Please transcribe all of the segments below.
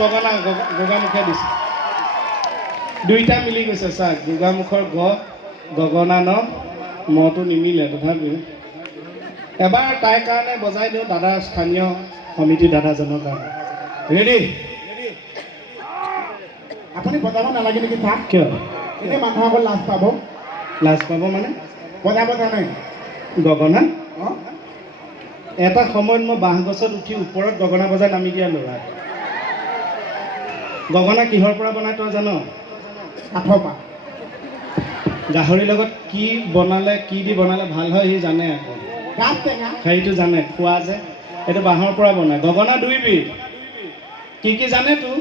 গগনা গগামুখে দিছে দুইটা মিলি গৈছে চাওক গগামুখৰ গগনা ন মটো নিমিলে তথাপিও এবাৰ তাইৰ কাৰণে বজাই দিওঁ দাদা স্থানীয় সমিতি দাদাজনৰ কাৰণে ৰেডি আপুনি বজাব নালাগে নেকি তাক কিয় এনে মানুহসকল লাজ পাব মানে বজাব জানে গগনা অঁ এটা সময়ত মই বাঁহ গছত উঠি ওপৰত গগনা বজাই নামি দিয়া ল'ৰা গগনা কিহৰ পৰা বনাই তই জান কাঠৰ পৰা গাহৰিৰ লগত কি বনালে কি দি বনালে ভাল হয় সি জানে আকৌ গাত টেঙা সেইটো জানে খোৱা যে এইটো বাঁহৰ পৰা বনায় গগনা দুইবিধ কি জানে তোৰ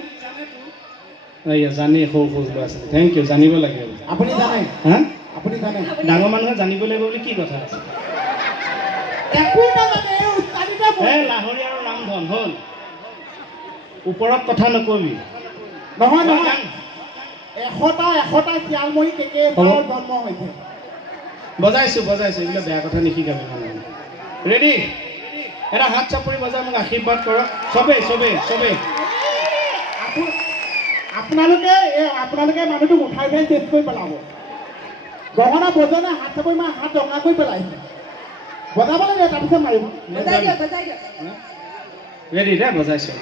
এইয়া জানি সৰু ল'ৰা ছোৱালী থেংক ইউ জানিব লাগে আপুনি জানে হা আপুনি জানে ডাঙৰ মানুহে জানিব লাগিব বুলি কি কথা আছে একো নাজানে উস্তাদিতে এই লাহৰি আৰু ৰামধন হ'ল ওপৰত কথা নকবি নহয় এশটা শিয়ালমৰি কেকে জন্ম হৈছে বজাইছোঁ এইবিলাক বেয়া কথা নিশিকাবি মানুহে ৰেডি এটা হাত চাপৰি বজাই মোক আশীৰ্বাদ কৰক চবেই আপোনালোকে মানুহটোক উঠাই চেষ্ট কৰি পেলাব গগনা বজনে হাত চাপৰি মাৰ হাত ৰঙা কৰি পেলাইছে বজাব লাগে তাৰপিছত মাৰিব ৰেডি দে বজাইছোঁ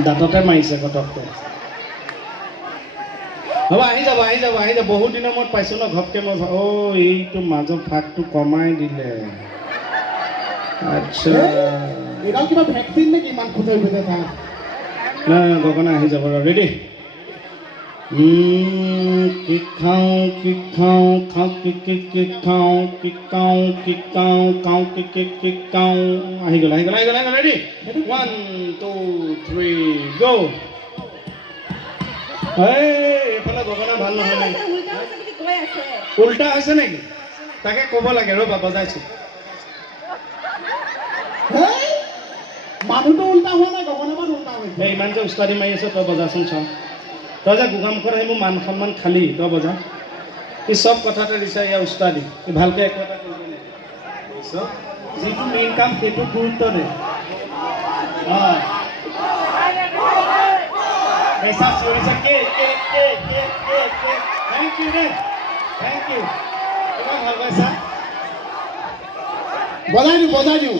দাঁততে মাৰিছে কটকতে হ'ব আহি যাব বহুত দিনৰ মূৰত পাইছোঁ ন ঘপকৈ মই এইটো মাজৰ ফাকটো কমাই দিলে আচ্ছা এইডাল কিবা ভেকচিন নেকি ইমান খুচৰি গৈছে তাৰ নাই গগনা আহি যাব ৰ ৰেডি কি খাওঁ কি আহি গ'ল ৰেডি 1 2 3 গো এইফালে গগনা ভাল নহয় নেকি উল্টা হৈছে নেকি তাকে ক'ব লাগে ৰ'বা বজাইছোঁ মানুহটো উল্টা হোৱা নাই গগনামান উল্টা হৈছে ইমান যে উস্তাদি মাৰি আছ তই বজাচোন চাওঁ তই যে গোগামুখত আহি মোৰ মান সন্মান খালি তই বজা এই চব কথাতে দিছা ইয়াৰ উস্তাদি ভালকৈ একো এটা কৰিব লাগিব যিটো মেইন কাম সেইটো গুৰুত্ব দে অঁ থেংক ইউ ইমান ভাল পাইছা বজাই দিওঁ